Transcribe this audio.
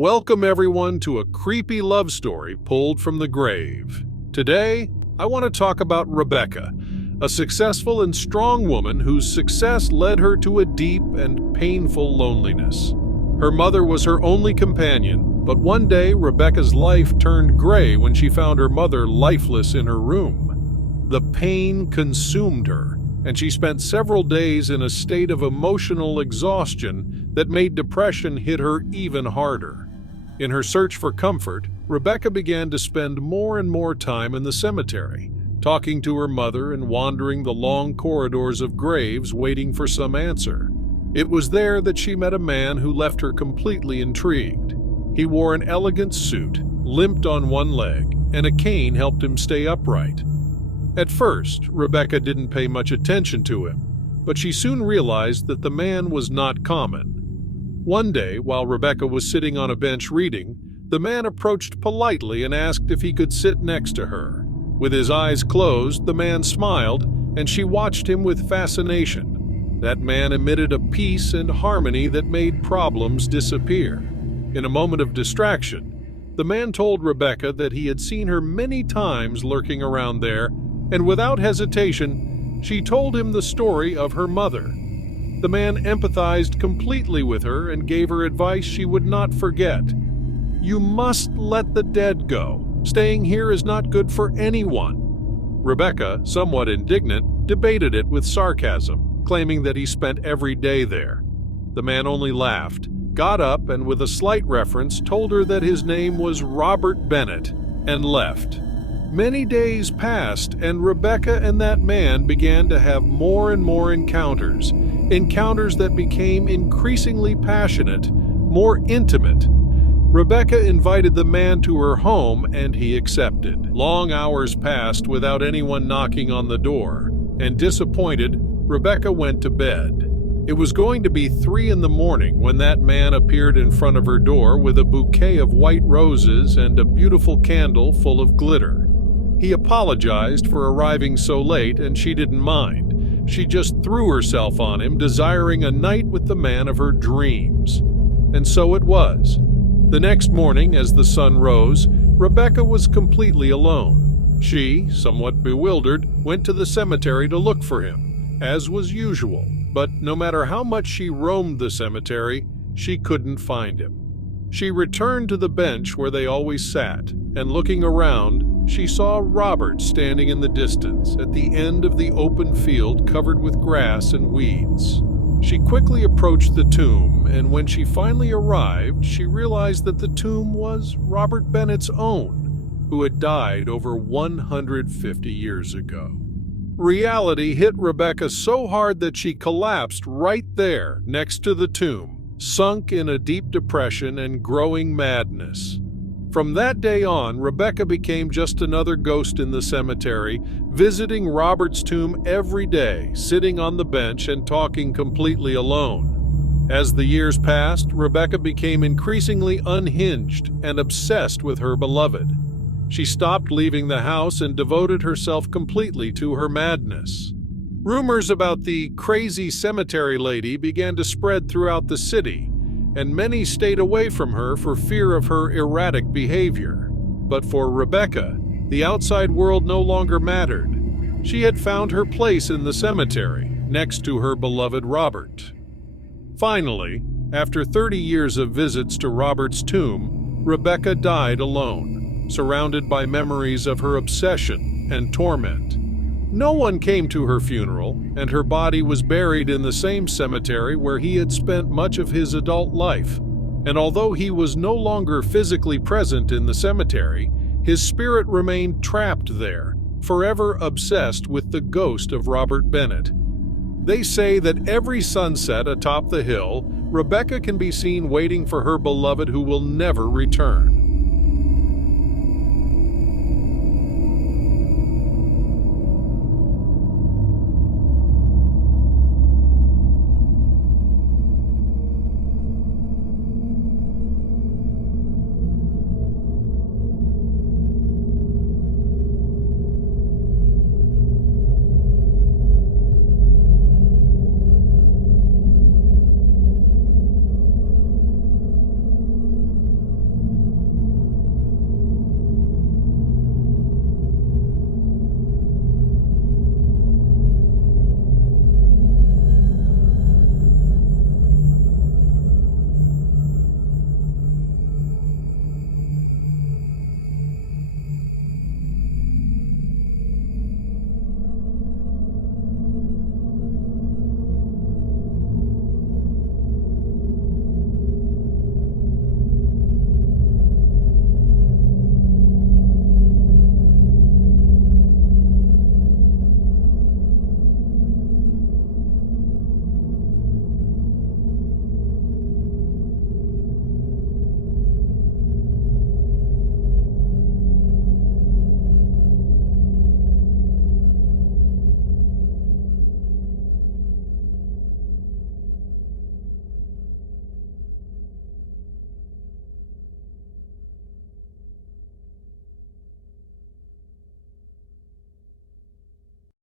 Welcome everyone to a creepy love story pulled from the grave. Today, I want to talk about Rebecca, a successful and strong woman whose success led her to a deep and painful loneliness. Her mother was her only companion, but one day Rebecca's life turned gray when she found her mother lifeless in her room. The pain consumed her, and she spent several days in a state of emotional exhaustion that made depression hit her even harder. In her search for comfort, Rebecca began to spend more and more time in the cemetery, talking to her mother and wandering the long corridors of graves waiting for some answer. It was there that she met a man who left her completely intrigued. He wore an elegant suit, limped on one leg, and a cane helped him stay upright. At first, Rebecca didn't pay much attention to him, but she soon realized that the man was not common. One day, while Rebecca was sitting on a bench reading, the man approached politely and asked if he could sit next to her. With his eyes closed, the man smiled, and she watched him with fascination. That man emitted a peace and harmony that made problems disappear. In a moment of distraction, the man told Rebecca that he had seen her many times lurking around there, and without hesitation, she told him the story of her mother. The man empathized completely with her and gave her advice she would not forget. "You must let the dead go. Staying here is not good for anyone." Rebecca, somewhat indignant, debated it with sarcasm, claiming that he spent every day there. The man only laughed, got up, and with a slight reference told her that his name was Robert Bennett, and left. Many days passed, and Rebecca and that man began to have more and more encounters that became increasingly passionate, more intimate. Rebecca invited the man to her home, and he accepted. Long hours passed without anyone knocking on the door, and disappointed, Rebecca went to bed. It was going to be 3 in the morning when that man appeared in front of her door with a bouquet of white roses and a beautiful candle full of glitter. He apologized for arriving so late, and she didn't mind. She just threw herself on him, desiring a night with the man of her dreams. And so it was. The next morning, as the sun rose, Rebecca was completely alone. She, somewhat bewildered, went to the cemetery to look for him, as was usual. But no matter how much she roamed the cemetery, she couldn't find him. She returned to the bench where they always sat, and looking around, she saw Robert standing in the distance at the end of the open field covered with grass and weeds. She quickly approached the tomb, and when she finally arrived, she realized that the tomb was Robert Bennett's own, who had died over 150 years ago. Reality hit Rebecca so hard that she collapsed right there next to the tomb, sunk in a deep depression and growing madness. From that day on, Rebecca became just another ghost in the cemetery, visiting Robert's tomb every day, sitting on the bench and talking completely alone. As the years passed, Rebecca became increasingly unhinged and obsessed with her beloved. She stopped leaving the house and devoted herself completely to her madness. Rumors about the crazy cemetery lady began to spread throughout the city, and many stayed away from her for fear of her erratic behavior. But for Rebecca, the outside world no longer mattered. She had found her place in the cemetery, next to her beloved Robert. Finally, after 30 years of visits to Robert's tomb, Rebecca died alone, surrounded by memories of her obsession and torment. No one came to her funeral, and her body was buried in the same cemetery where he had spent much of his adult life. And although he was no longer physically present in the cemetery, his spirit remained trapped there, forever obsessed with the ghost of Robert Bennett. They say that every sunset atop the hill, Rebecca can be seen waiting for her beloved who will never return.